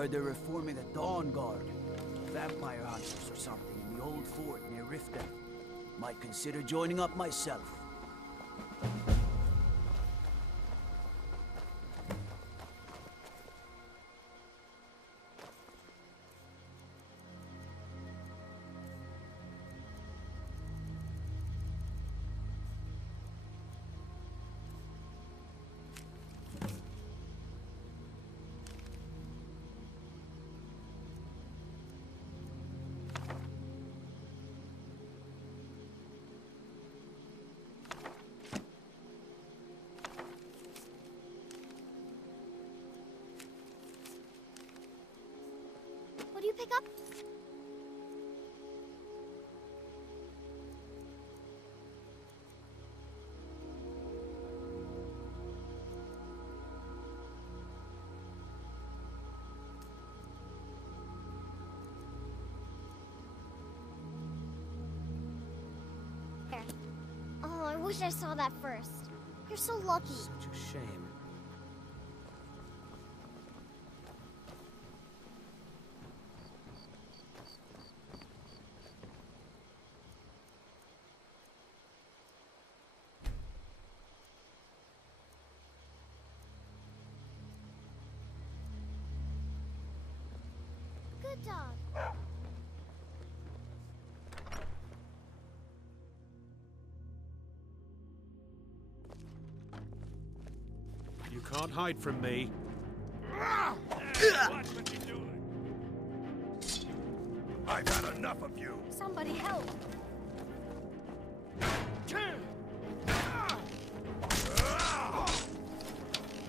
Heard they're reforming the Dawn Guard. Vampire hunters or something in the old fort near Riften. Might consider joining up myself. What do you pick up? There. Oh, I wish I saw that first. You're so lucky. Such a shame. Good dog. You can't hide from me. Watch what you're doing. I've had enough of you. Somebody help.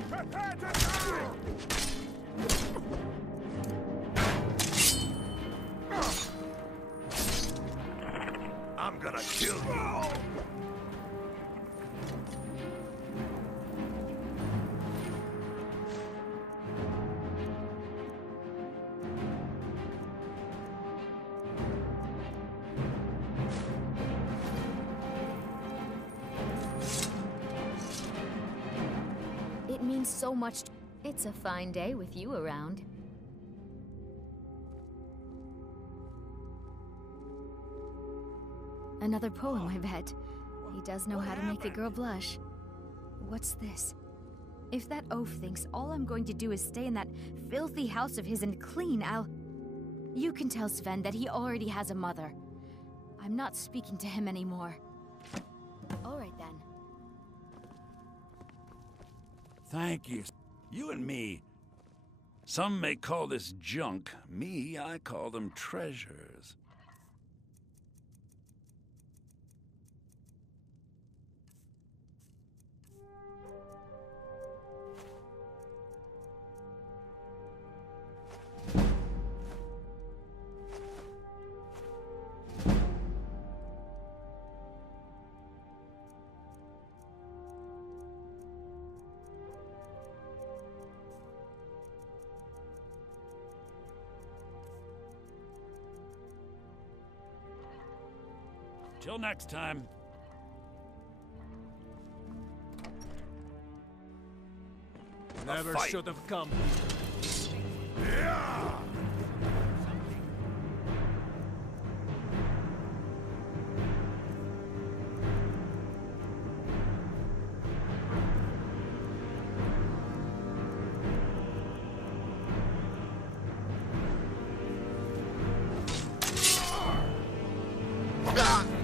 Prepare to die! I'm gonna kill you. It means so much. It's a fine day with you around. Another poem, I bet. He does know how to make a girl blush. What's this? If that oaf thinks all I'm going to do is stay in that filthy house of his and clean, You can tell Sven that he already has a mother. I'm not speaking to him anymore. All right, then. Thank you. You and me. Some may call this junk. Me, I call them treasures. Till next time. Never should have come. Yeah!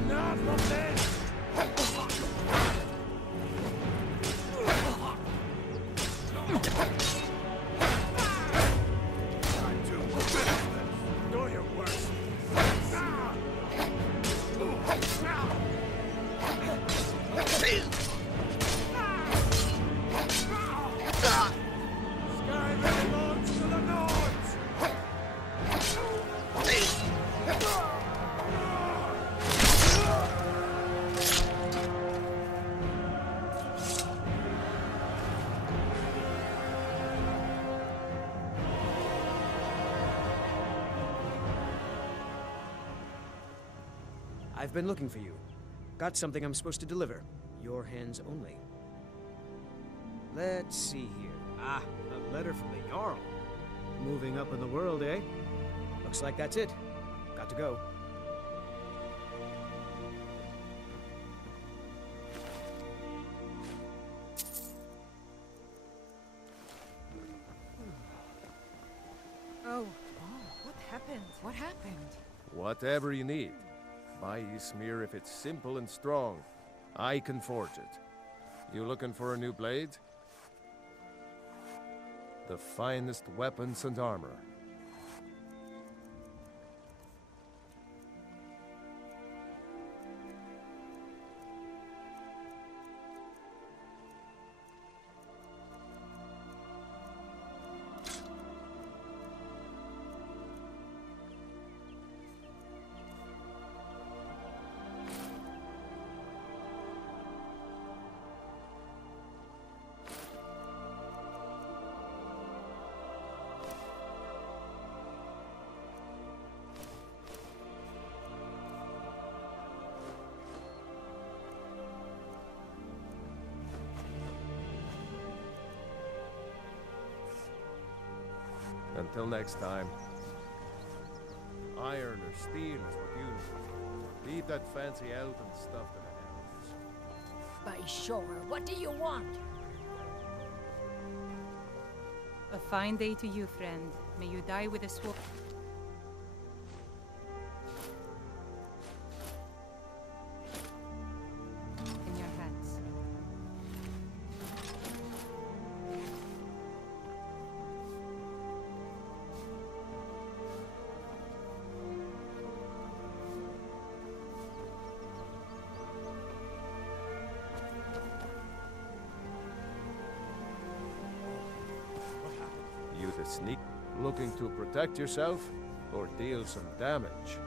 Enough of this! Time to finish this. Do your worst. Skyrim belongs to the Nords! I've been looking for you. Got something I'm supposed to deliver. Your hands only. Let's see here. Ah, a letter from the Jarl. Moving up in the world, eh? Looks like that's it. Got to go. Oh, what happened? What happened? Whatever you need. Buy Ysmir if it's simple and strong. I can forge it. You looking for a new blade? The finest weapons and armor. Until next time. Iron or steel is what you need. Leave that fancy elven stuff to the elves. By sure, what do you want? A fine day to you, friend. May you die with a sword. In your hands. You the sneak, looking to protect yourself or deal some damage?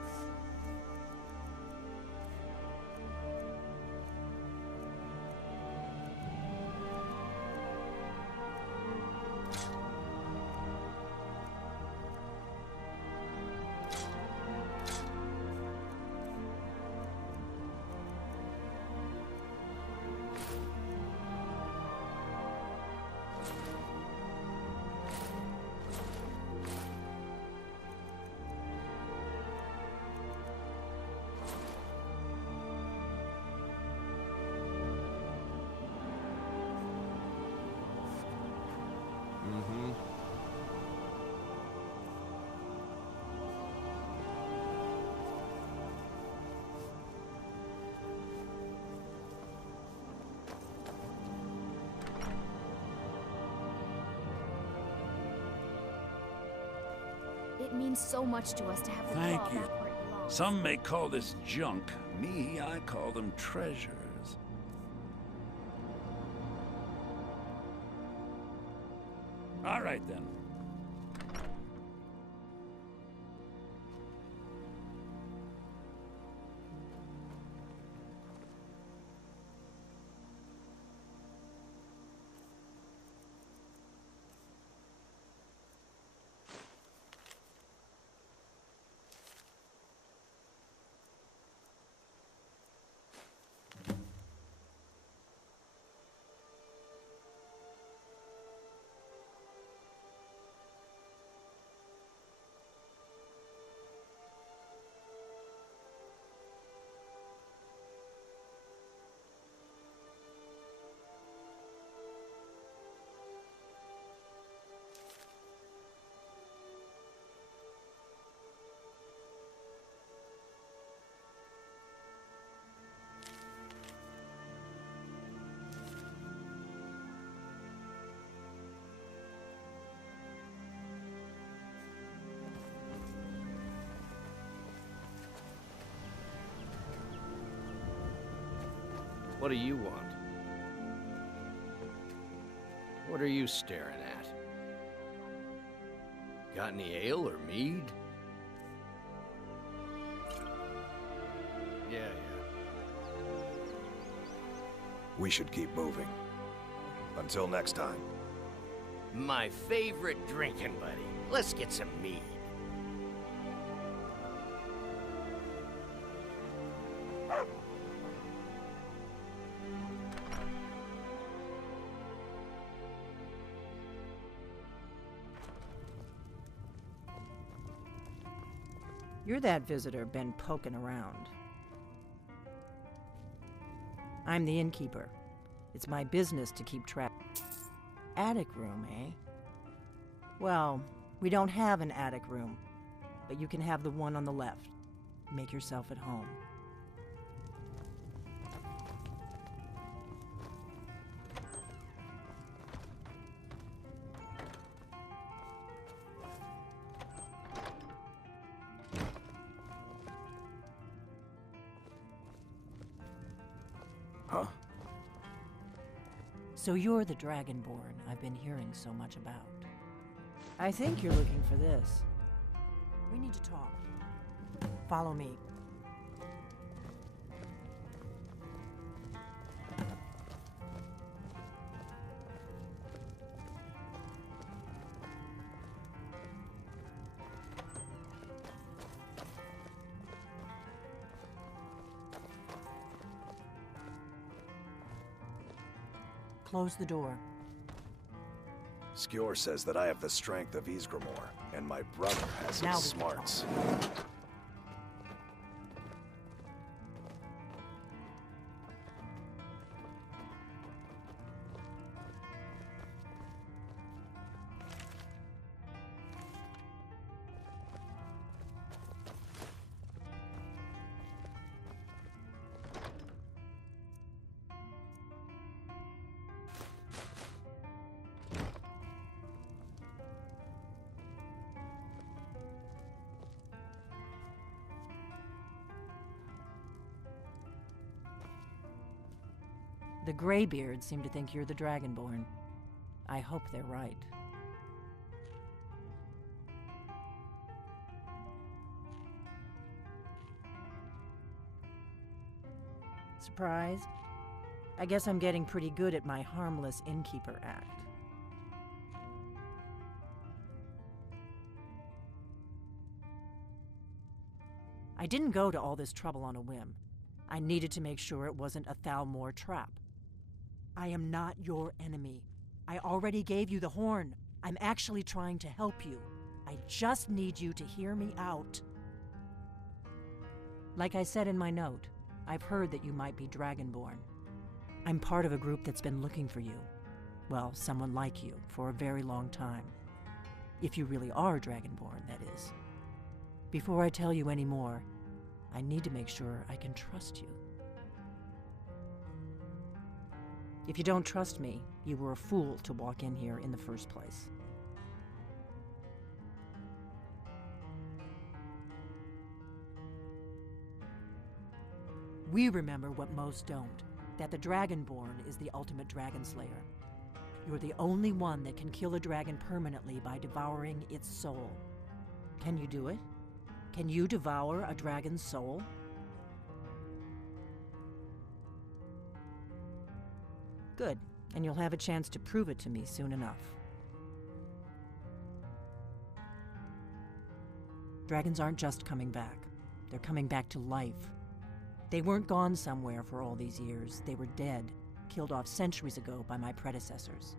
It means so much to us to have the Thank claw you. back where it belongs. Some may call this junk. Me, I call them treasures. All right, then. What do you want? What are you staring at? Got any ale or mead? Yeah. We should keep moving. Until next time. My favorite drinking buddy. Let's get some mead. You're that visitor been poking around. I'm the innkeeper. It's my business to keep track. Attic room, eh? Well, we don't have an attic room, but you can have the one on the left. Make yourself at home. Huh? So you're the Dragonborn I've been hearing so much about. I think you're looking for this. We need to talk. Follow me. Close the door. Skjor says that I have the strength of Ysgramor, and my brother has his smarts. The Greybeards seem to think you're the Dragonborn. I hope they're right. Surprised? I guess I'm getting pretty good at my harmless innkeeper act. I didn't go to all this trouble on a whim. I needed to make sure it wasn't a Thalmor trap. I am not your enemy. I already gave you the horn. I'm actually trying to help you. I just need you to hear me out. Like I said in my note, I've heard that you might be Dragonborn. I'm part of a group that's been looking for you. Well, someone like you, for a very long time. If you really are Dragonborn, that is. Before I tell you any more, I need to make sure I can trust you. If you don't trust me, you were a fool to walk in here in the first place. We remember what most don't, that the Dragonborn is the ultimate dragon slayer. You're the only one that can kill a dragon permanently by devouring its soul. Can you do it? Can you devour a dragon's soul? Good, and you'll have a chance to prove it to me soon enough. Dragons aren't just coming back. They're coming back to life. They weren't gone somewhere for all these years. They were dead, killed off centuries ago by my predecessors.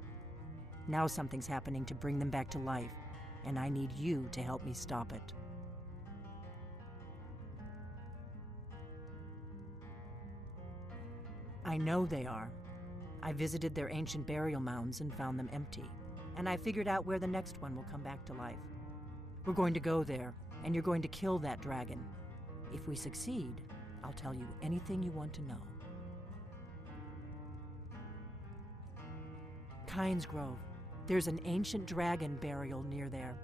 Now something's happening to bring them back to life, and I need you to help me stop it. I know they are. I visited their ancient burial mounds and found them empty, and I figured out where the next one will come back to life. We're going to go there, and you're going to kill that dragon. If we succeed, I'll tell you anything you want to know. Kynes Grove. There's an ancient dragon burial near there.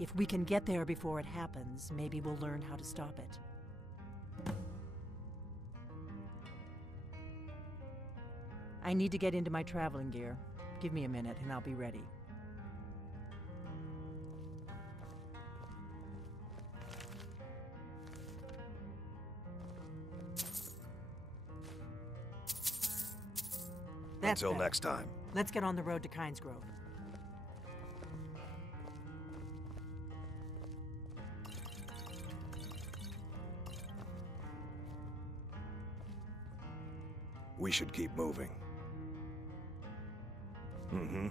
If we can get there before it happens, maybe we'll learn how to stop it. I need to get into my traveling gear. Give me a minute and I'll be ready. Until next time. Let's get on the road to Kynes Grove. We should keep moving. Mm-hmm.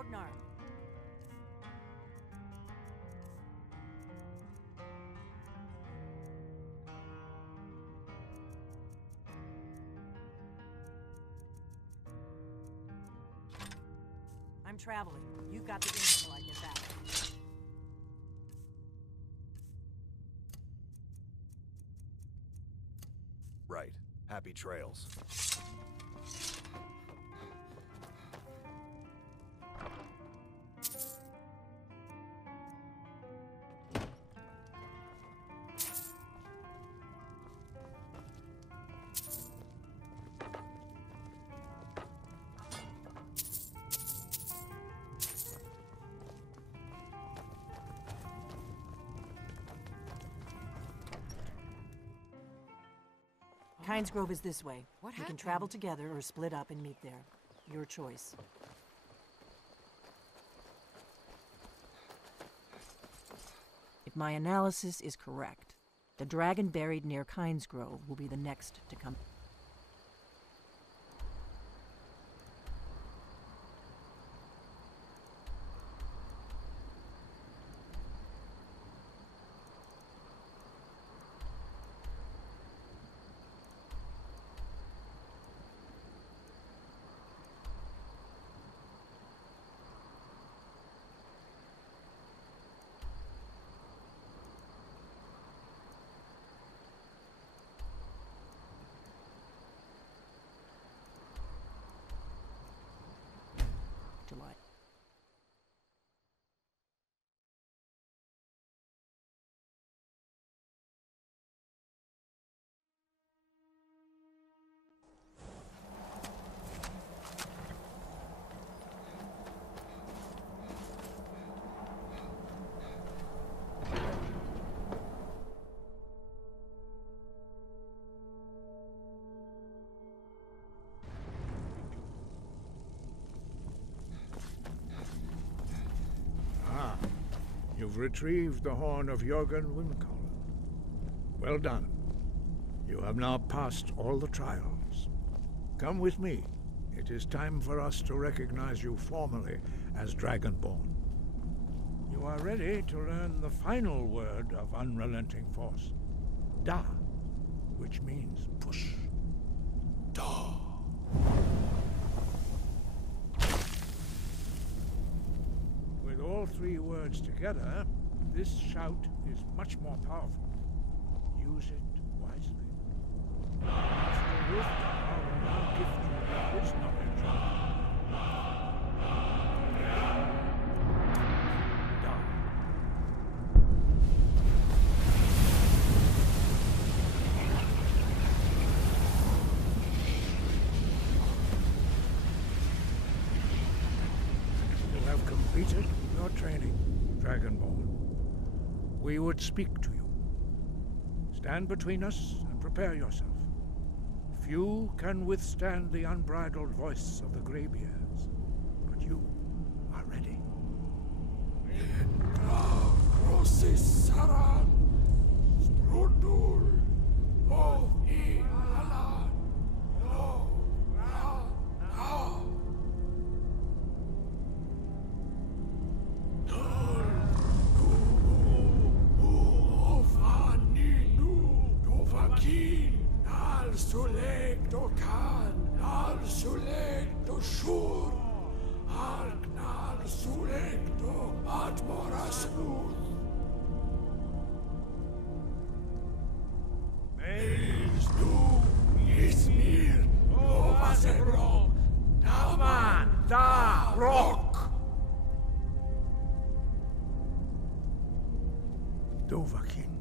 Rognar. I'm traveling. You've got the inn until I get back. Right. Happy trails. Kynes Grove is this way. We can travel together or split up and meet there. Your choice. If my analysis is correct, the dragon buried near Kynes Grove will be the next to come. July. You've retrieved the horn of Jörgen Windcaller. Well done. You have now passed all the trials. Come with me. It is time for us to recognize you formally as Dragonborn. You are ready to learn the final word of unrelenting force. Da, which means push. Da. With all three words together, this shout is much more powerful. Use it wisely. Master Wolfgar will now gift you with his knowledge. Da. You have completed your training, Dragonborn. We would speak to you. Stand between us and prepare yourself. Few can withstand the unbridled voice of the Greybeards, but you are ready. Dovahkiin,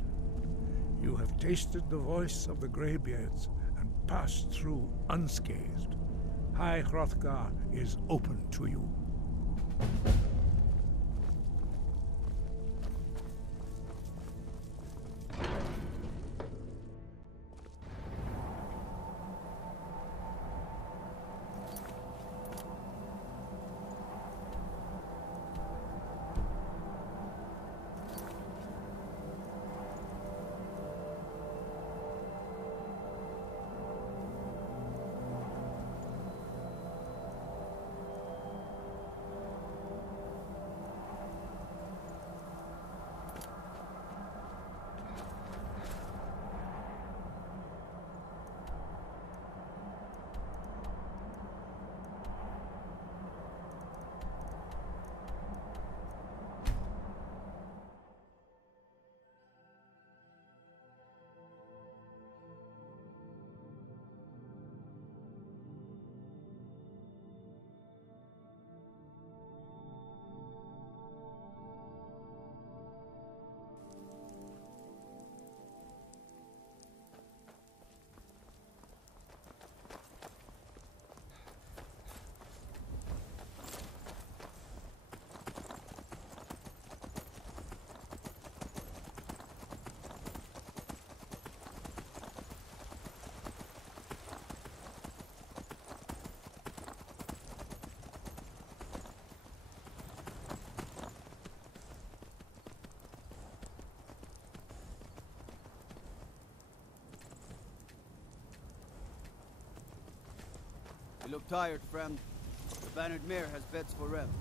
you have tasted the voice of the Greybeards and passed through unscathed. High Hrothgar is open to you. You look tired, friend. The Bannered Mare has beds for rest.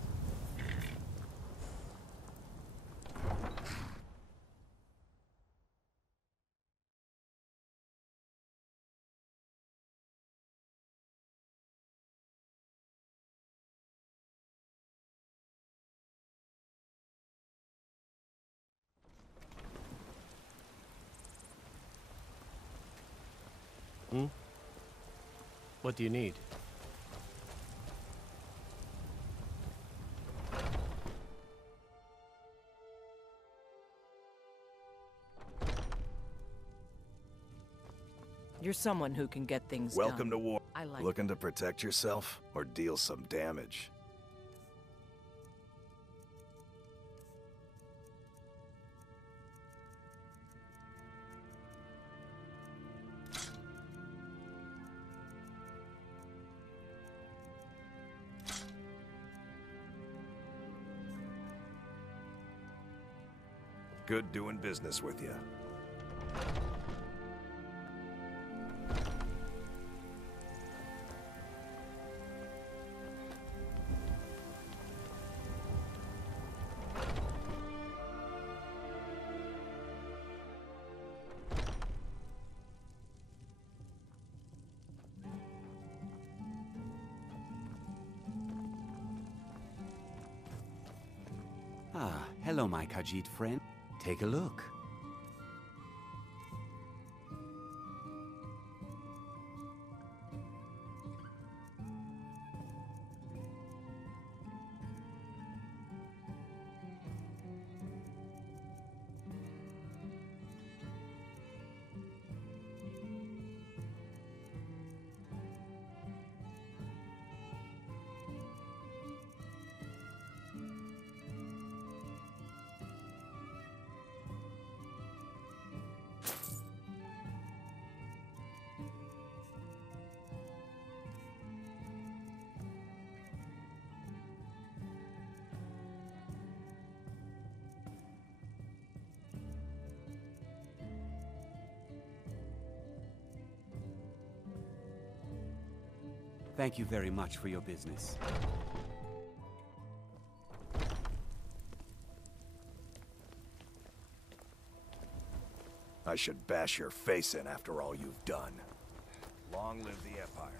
What do you need? You're someone who can get things done. Welcome to war. I like Looking to protect yourself or deal some damage? Good doing business with you. Ah, hello, my Khajiit friend. Take a look. Thank you very much for your business. I should bash your face in after all you've done. Long live the Empire.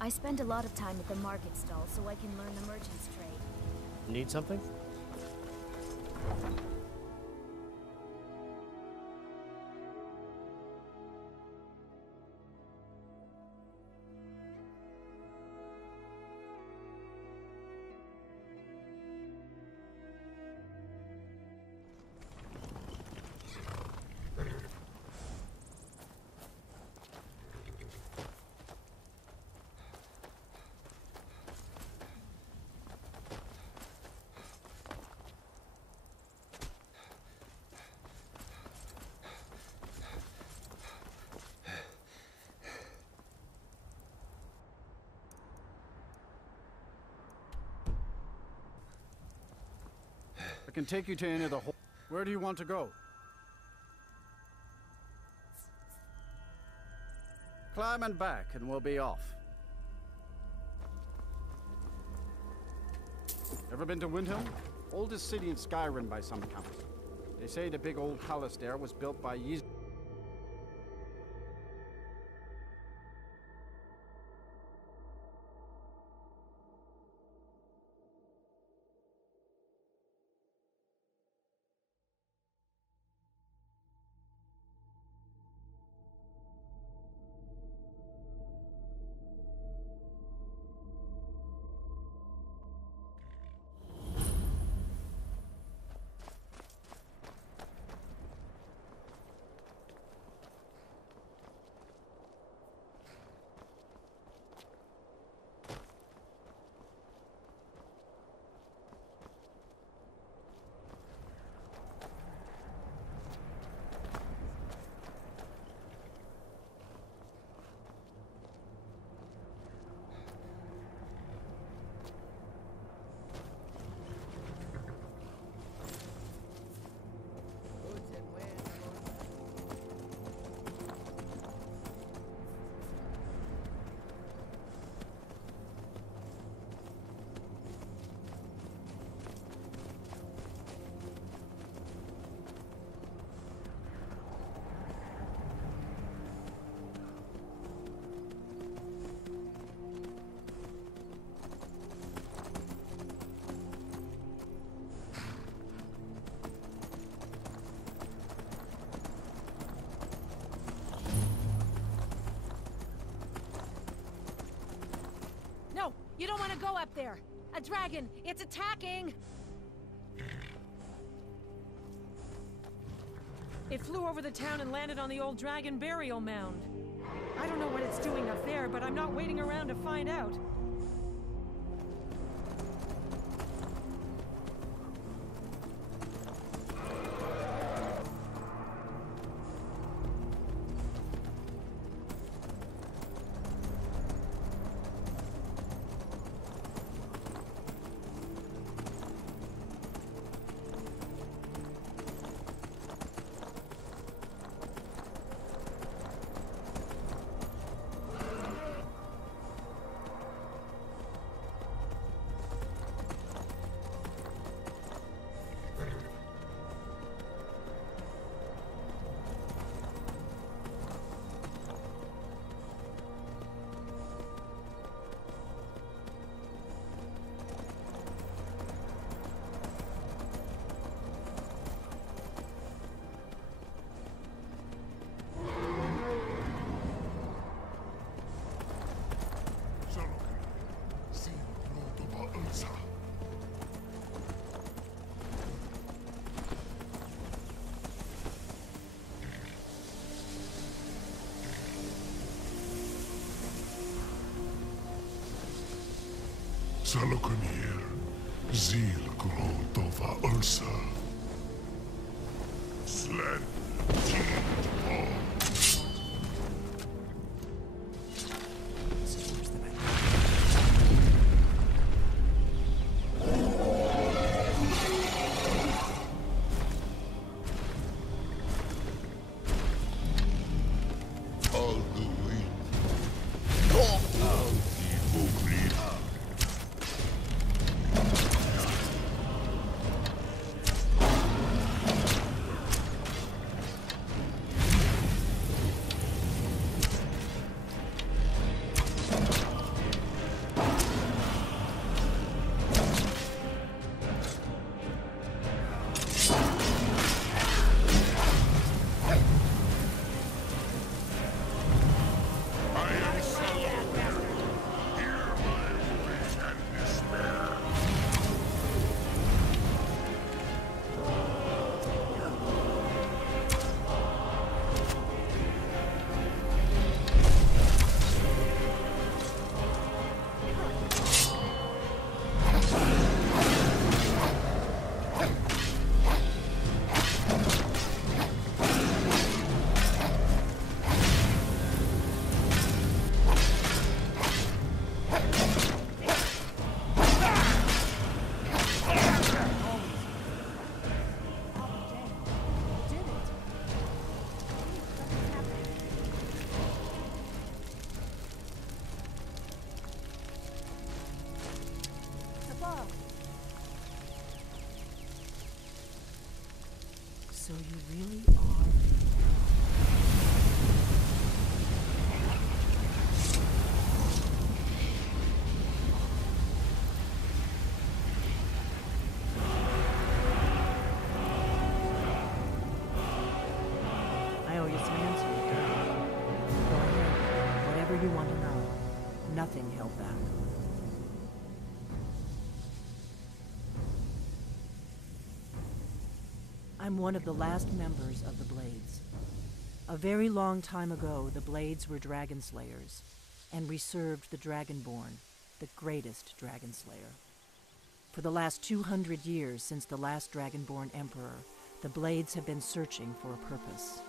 I spend a lot of time at the market stall so I can learn the merchant's trade. Need something? I can take you to any of the... Where do you want to go? Climb and back, and we'll be off. Ever been to Windhelm? Oldest city in Skyrim by some accounts. They say the big old palace there was built by Ys... You don't want to go up there! A dragon! It's attacking! It flew over the town and landed on the old dragon burial mound. I don't know what it's doing up there, but I'm not waiting around to find out. Salokunir, Zil Grotova Ursa. Sled Paul. So you really are... I owe you some answers. Go ahead. Whatever you want to know. Nothing held back. I'm one of the last members of the Blades. A very long time ago, the Blades were dragon slayers, and we served the Dragonborn, the greatest dragon slayer. For the last 200 years since the last Dragonborn Emperor, the Blades have been searching for a purpose.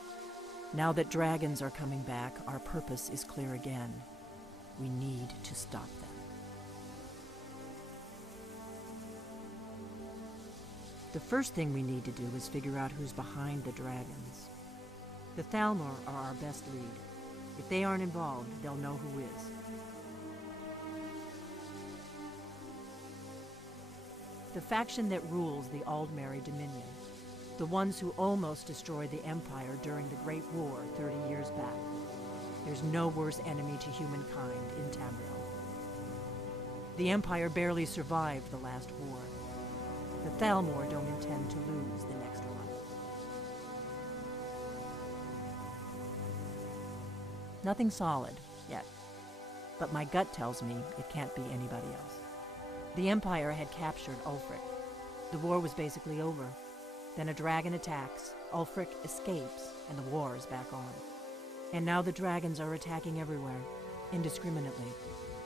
Now that dragons are coming back, our purpose is clear again. We need to stop them. The first thing we need to do is figure out who's behind the dragons. The Thalmor are our best lead. If they aren't involved, they'll know who is. The faction that rules the Aldmeri Dominion. The ones who almost destroyed the Empire during the Great War 30 years back. There's no worse enemy to humankind in Tamriel. The Empire barely survived the last war. The Thalmor don't intend to lose the next one. Nothing solid, yet. but my gut tells me it can't be anybody else. The Empire had captured Ulfric. The war was basically over. Then a dragon attacks, Ulfric escapes, and the war is back on. And now the dragons are attacking everywhere, indiscriminately.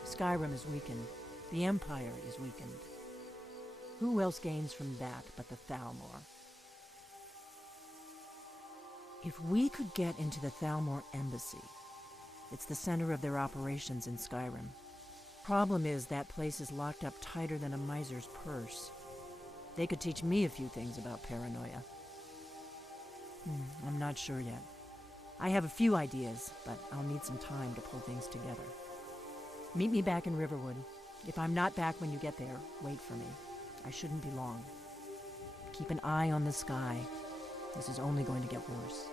Skyrim is weakened. The Empire is weakened. Who else gains from that but the Thalmor? If we could get into the Thalmor embassy, it's the center of their operations in Skyrim. Problem is, that place is locked up tighter than a miser's purse. They could teach me a few things about paranoia. I'm not sure yet. I have a few ideas, but I'll need some time to pull things together. Meet me back in Riverwood. If I'm not back when you get there, wait for me. I shouldn't be long. Keep an eye on the sky. This is only going to get worse.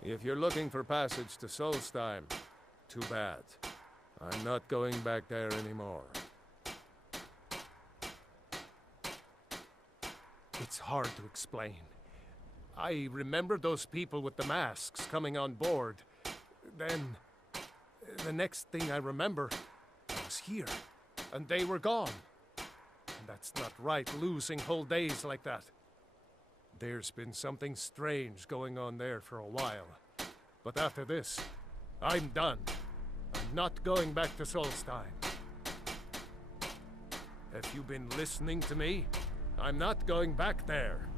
If you're looking for passage to Solstheim, too bad. I'm not going back there anymore. It's hard to explain. I remember those people with the masks coming on board. Then, the next thing I remember, I was here, and they were gone. And that's not right, losing whole days like that. There's been something strange going on there for a while. But after this, I'm done. I'm not going back to Solstheim. Have you been listening to me? I'm not going back there.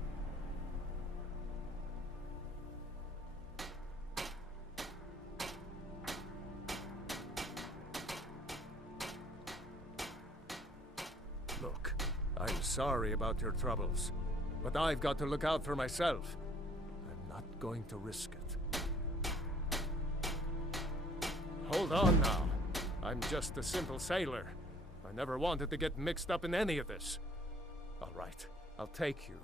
Look, I'm sorry about your troubles, but I've got to look out for myself. I'm not going to risk it. Hold on now. I'm just a simple sailor. I never wanted to get mixed up in any of this. All right, I'll take you.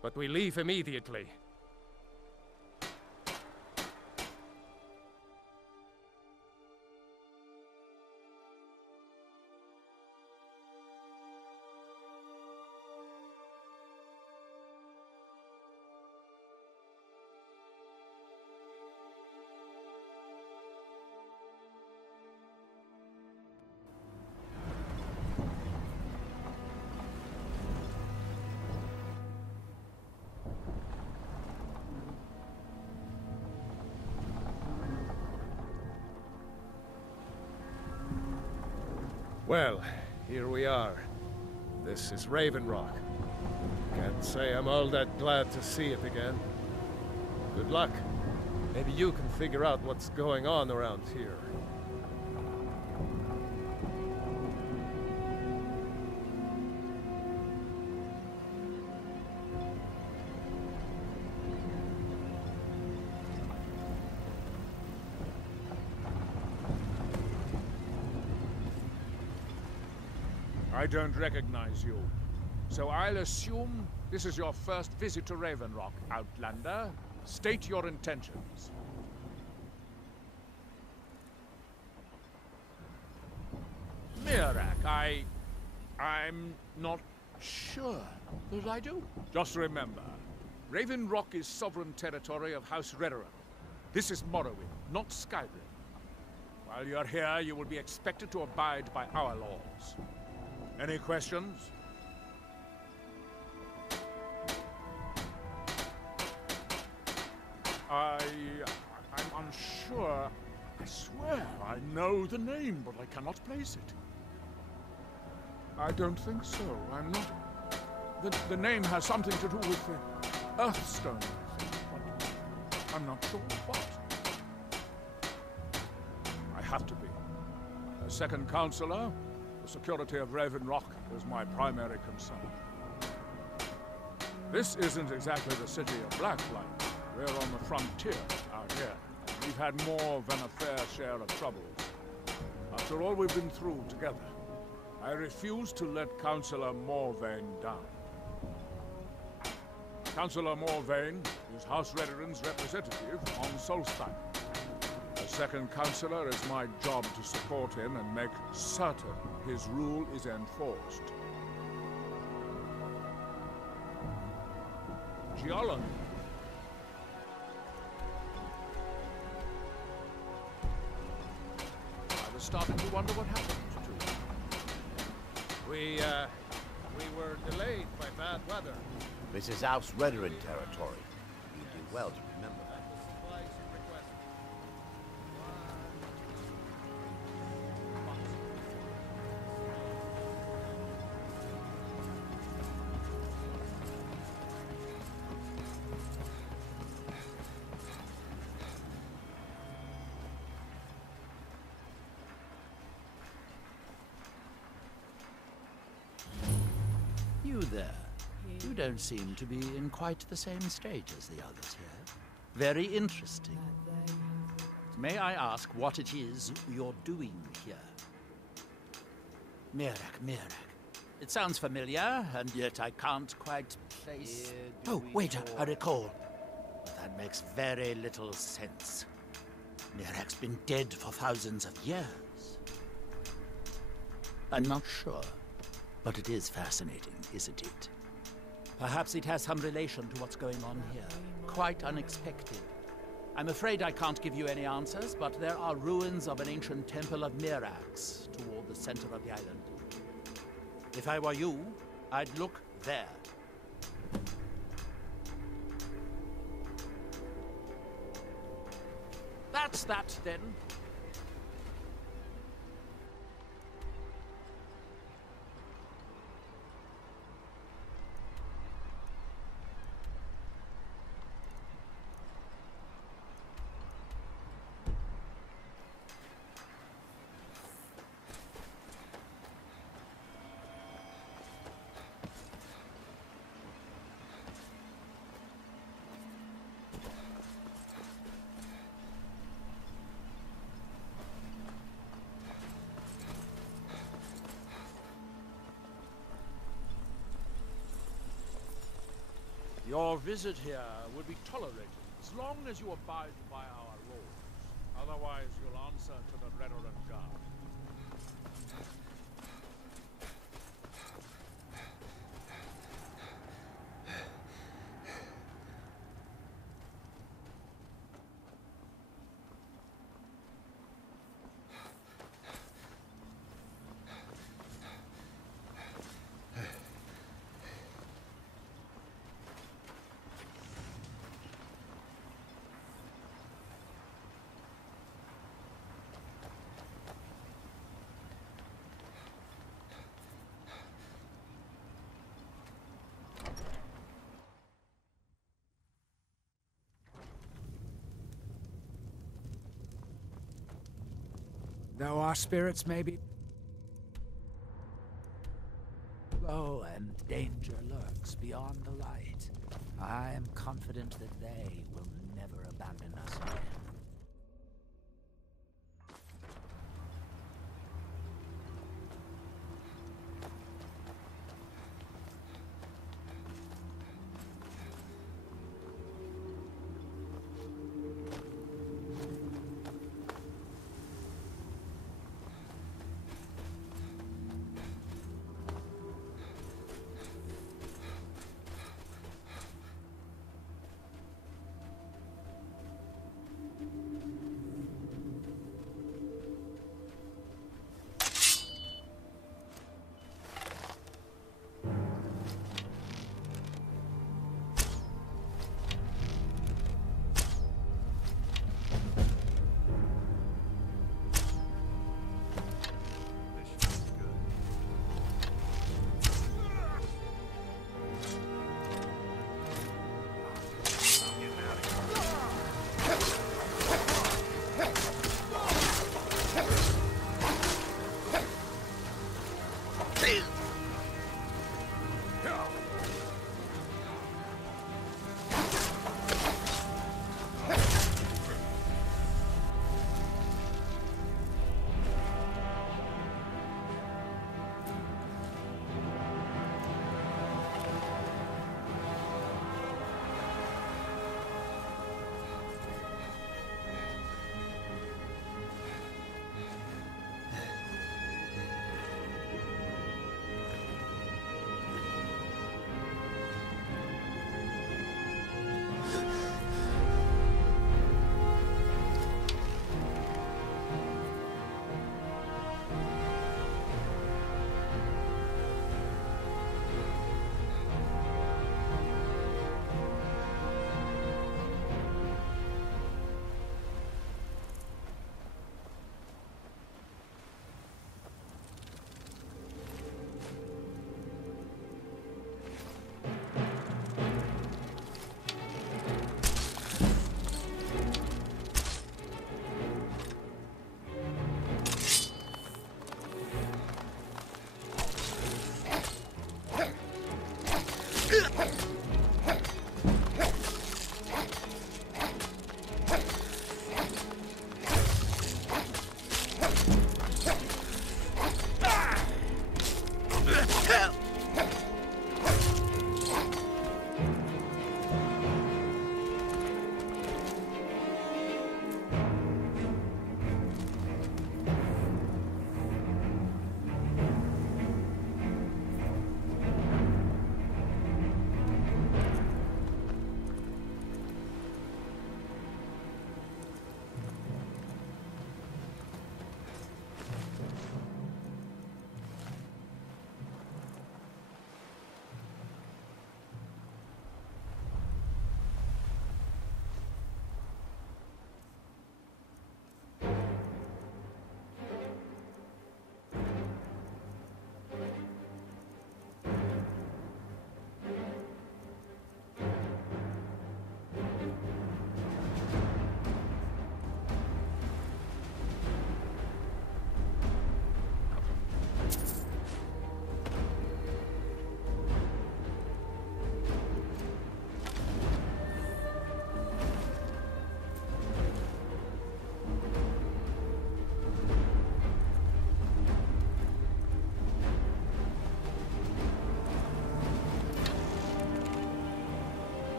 But we leave immediately. Well, here we are. This is Raven Rock. Can't say I'm all that glad to see it again. Good luck. Maybe you can figure out what's going on around here. I don't recognize you. So I'll assume this is your first visit to Raven Rock, Outlander. State your intentions. Mirak, I'm not sure that I do. Just remember, Raven Rock is sovereign territory of House Redoran. This is Morrowind, not Skyrim. While you're here, you will be expected to abide by our laws. Any questions? I'm unsure. I swear I know the name, but I cannot place it. I don't think so. I'm not. The name has something to do with the Earthstone, I think, but I'm not sure what. I have to be. As second counselor, the security of Raven Rock is my primary concern. This isn't exactly the city of Blacklight. We're on the frontier out here. We've had more than a fair share of troubles. After all we've been through together, I refuse to let Councillor Morvain down. Councillor Morvain is House Redoran's representative on Solstheim. As second councillor, it's my job to support him and make certain his rule is enforced. Giallan. I was starting to wonder what happened to you. We were delayed by bad weather. This is House Redoran territory. You do well to remember that. You there. You don't seem to be in quite the same state as the others here. Very interesting. May I ask what it is you're doing here? Mirak. It sounds familiar, and yet I can't quite place... Oh, wait, I recall. That makes very little sense. Mirak's been dead for thousands of years. I'm not sure. But it is fascinating, isn't it? Perhaps it has some relation to what's going on here. Quite unexpected. I'm afraid I can't give you any answers, but there are ruins of an ancient temple of Mirax toward the center of the island. If I were you, I'd look there. That's that, then. Your visit here will be tolerated as long as you abide by our rules. Otherwise, you'll answer to the Redoran Guard. Though our spirits may be low and danger lurks beyond the light, I am confident that they will never abandon us again.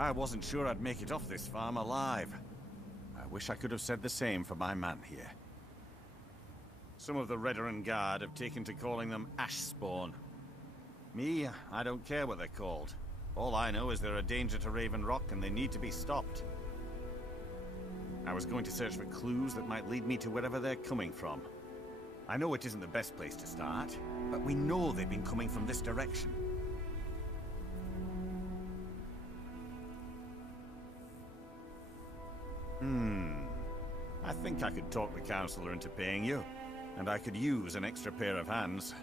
I wasn't sure I'd make it off this farm alive. I wish I could have said the same for my man here. Some of the Redoran Guard have taken to calling them Ashspawn. Me, I don't care what they're called. All I know is they're a danger to Raven Rock and they need to be stopped. I was going to search for clues that might lead me to wherever they're coming from. I know it isn't the best place to start, but we know they've been coming from this direction. I think I could talk the Councillor into paying you, and I could use an extra pair of hands.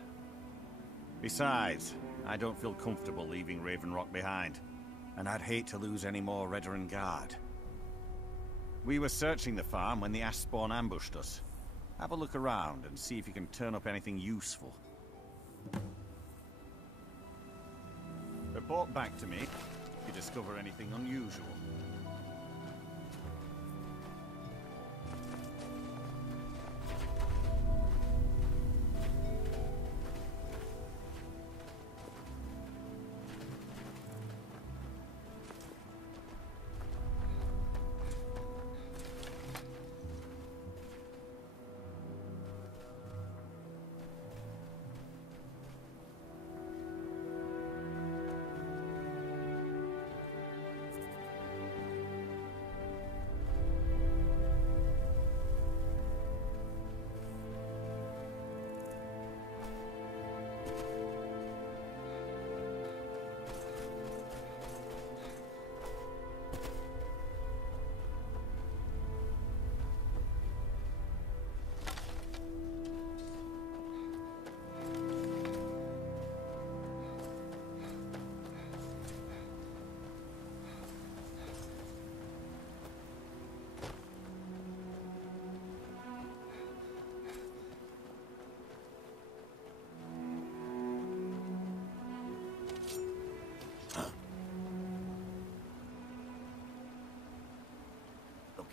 Besides, I don't feel comfortable leaving Raven Rock behind, and I'd hate to lose any more Redoran Guard. We were searching the farm when the Ashspawn ambushed us. Have a look around and see if you can turn up anything useful. Report back to me if you discover anything unusual.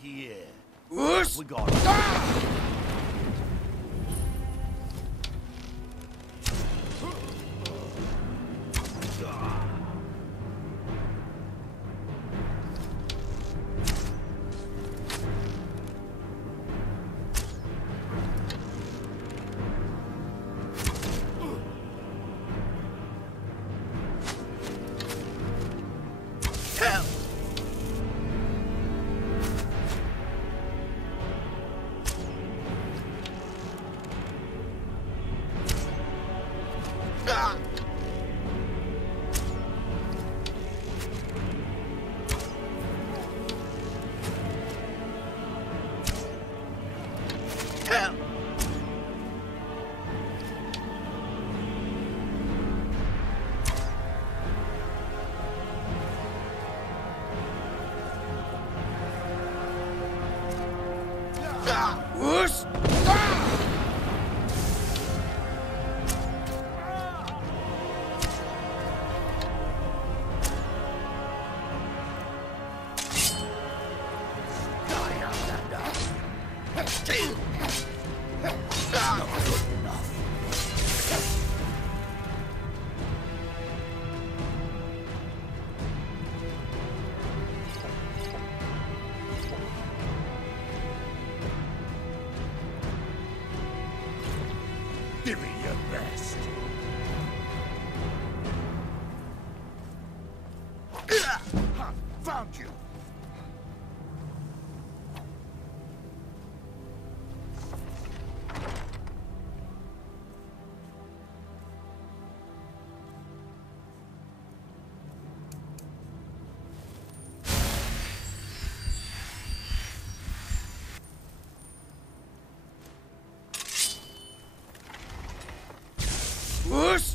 Yeah. Whoosh! We got it. Whoosh! Give me your best. Found you. Whoosh!